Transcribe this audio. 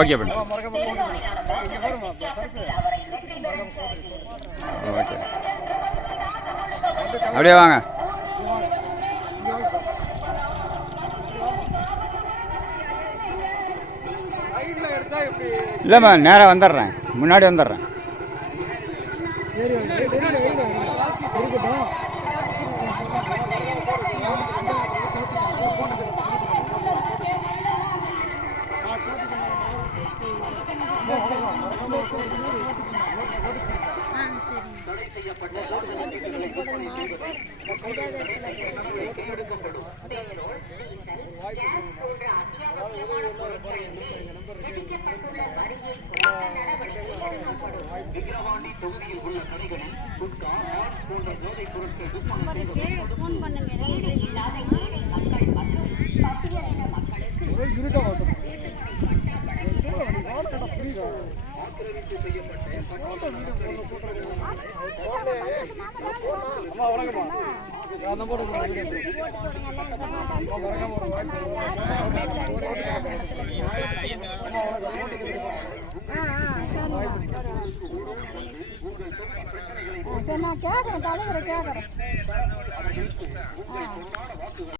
Okay பண்ணி okay அப்படியே வாங்க. இல்லைம்மா நேராக வந்துடுறேன், முன்னாடி வந்துடுறேன். விக்கிரவாண்டி தொகுதியில் உள்ள கடைகளில் குட்கா போன்ற போதைப் பொருட்கள் விற்பனை ஆக்கிரமிப்பு செய்யப்பட்ட சரி நான் கேட்குறேன், தலைவரை கேட்குறேன்.